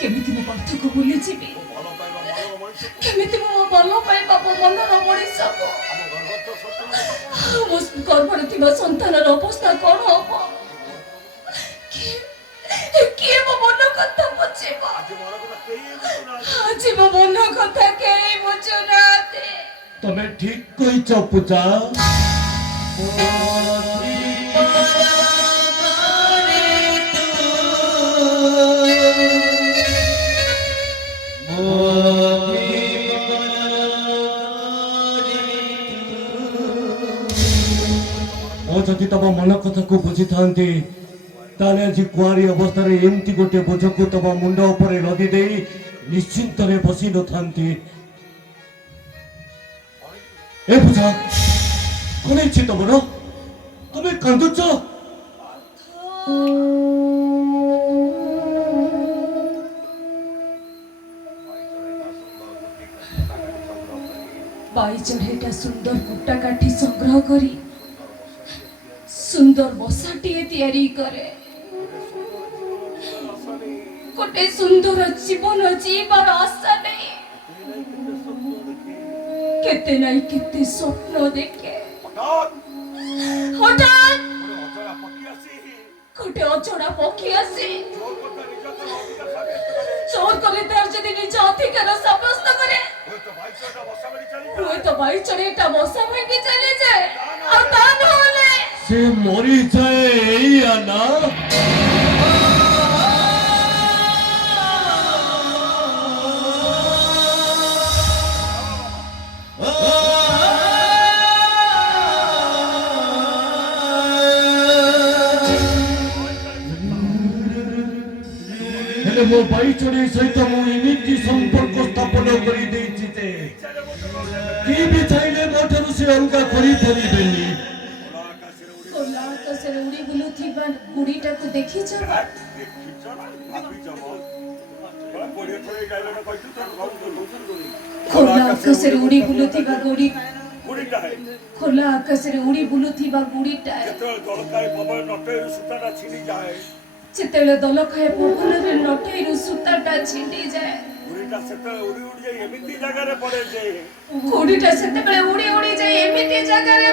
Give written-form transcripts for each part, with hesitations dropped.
କେମିତି ମୋ ପାଠକୁ ଭୁଲିଯିବି? କେମିତି ମୋ ଭଲ ପାଇବା ମୋ ମନର ମଣିଷକୁ ମୋ ଗର୍ଭରେ ଥିବା ସନ୍ତାନର ଅବସ୍ଥା କ'ଣ ହବ? କିଏ ମୋ ମନ କଥା ବୁଝିବ? ଆଜି ମୋ ମନ କଥା କେହି ବୁଝୁନାହାନ୍ତି। ତମେ ଠିକ କହିଛ ପୂଜା। ଯଦି ତମ ମନ କଥାକୁ ବୁଝିଥାନ୍ତି ତାହେଲେ ଆଜି କୁଆରୀ ଅବସ୍ଥାରେ ଏମିତି ଗୋଟେ ବୋଝକୁ ତମ ମୁଣ୍ଡ ଉପରେ ଲଦି ଦେଇ ନିଶ୍ଚିନ୍ତରେ ବସି ନଥାନ୍ତି। ଏ ପୂଜା, କଣ ହେଇଛି ତମର? ତମେ କାନ୍ଦୁଛ? ବାଇଚଢ଼େଇଟା ସୁନ୍ଦର କୁଟା କାଠି ସଂଗ୍ରହ କରି ସୁନ୍ଦର ବସାଟିଏ ତିଆରି କରେ। ଗୋଟେ ସୁନ୍ଦର ଜୀବନ ଜୀବାର ଆଶା ନେଇ କେତେ ନାଇଁ କେତେ ସ୍ୱପ୍ନ ଦେଖେ। ହଠାତ୍ ଗୋଟେ ଅଜଣା ପକ୍ଷୀ ଆସି ଚୋର କରି ତାର ଯଦି ନିଜ ଅଧିକାର ସାବ୍ୟସ୍ତ କରେ, ହୁଏତ ବାଇଚଢ଼େଇଟା ବସା ଭାଙ୍ଗି ଚାଲିଯାଏ, ଆଉ ତା ନହେଲେ ସେ ମରିଯାଏ। ଏଇଆ ନା? ହେଲେ ମୋ ବାଇଚଢ଼େଇ ସହିତ ମୁଁ ଏମିତି ସମ୍ପର୍କ ସ୍ଥାପନ କରିଦେଇଛି ଯେ କିଏ ବି ଚାହିଁଲେ ମୋ ଠାରୁ ସେ ଅଲଗା କରିପାରିବେନି। ଖୋଲା ଆକାଶରେ ଉଡ଼ି ବୁଲୁଥିବା ଗୁଡ଼ିଟାକୁ ଦେଖିଛ? ଖୋଲା ଆକାଶରେ ଉଡ଼ି ବୁଲୁଥିବା ଖୋଲା ଆକାଶରେ ଉଡ଼ି ବୁଲୁଥିବା ଗୁଡ଼ିଟା ଯେତେବେଳେ ଦଲ ଖାଏ ପବନରେ ନଟେଇରୁ ସୂତାଟା ଛିଣ୍ଡିଯାଏ, ଗୁଡ଼ିଟା ସେତେବେଳେ ଉଡ଼ି ଉଡ଼ି ଯାଇ ଏମିତି ଜାଗାରେ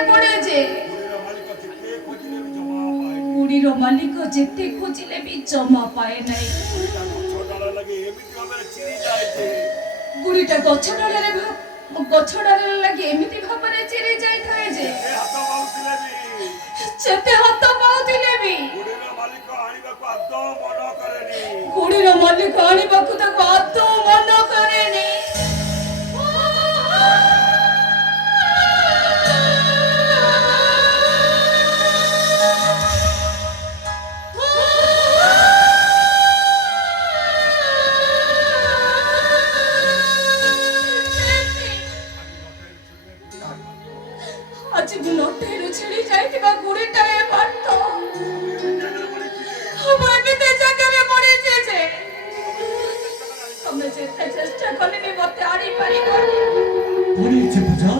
ପଡ଼େ ଯେ ଗୁଡ଼ିର ମାଲିକ ଯେତେ ଖୋଜିଲେ ବି ଜମା ପାଏ ନାହିଁ। ଗୁଡ଼ିଟା ଗଛ ଡାଳରେ ଲାଗି ଏମିତି ଭାବରେ ଚିରି ଯାଇଥାଏ ଯେ ଯେତେ ହାତ ପାଉଥିଲେ ବି ଗୁଡ଼ିର ମାଲିକ ଆଣିବାକୁ ତାକୁ ଆଦୌ ମନ କରେନି। ଆଜି ବି ନଟେଇରୁ ଛିଡ଼ି ଯାଇଥିବା ଗୁଡ଼ିଟା ଏମିତି ଜାଗାରେ ପଡ଼ିଛି ଯେ ତମେ ଯେତେ ଚେଷ୍ଟା କଲେ ବି ମତେ ଆଣିପାରିବନି। ପଡ଼ିଛି ପୂଜା,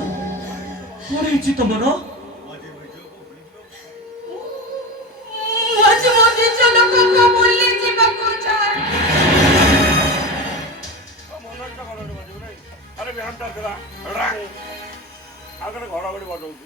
ପଡ଼ିଛି ତମର। ଆଜି ମୋ ନିଜ ଲୋକଙ୍କୁ ଭୁଲି ଯିବାକୁ ଚାହେଁ। ଘଡ଼ଘଡ଼ି ବଜଉଛି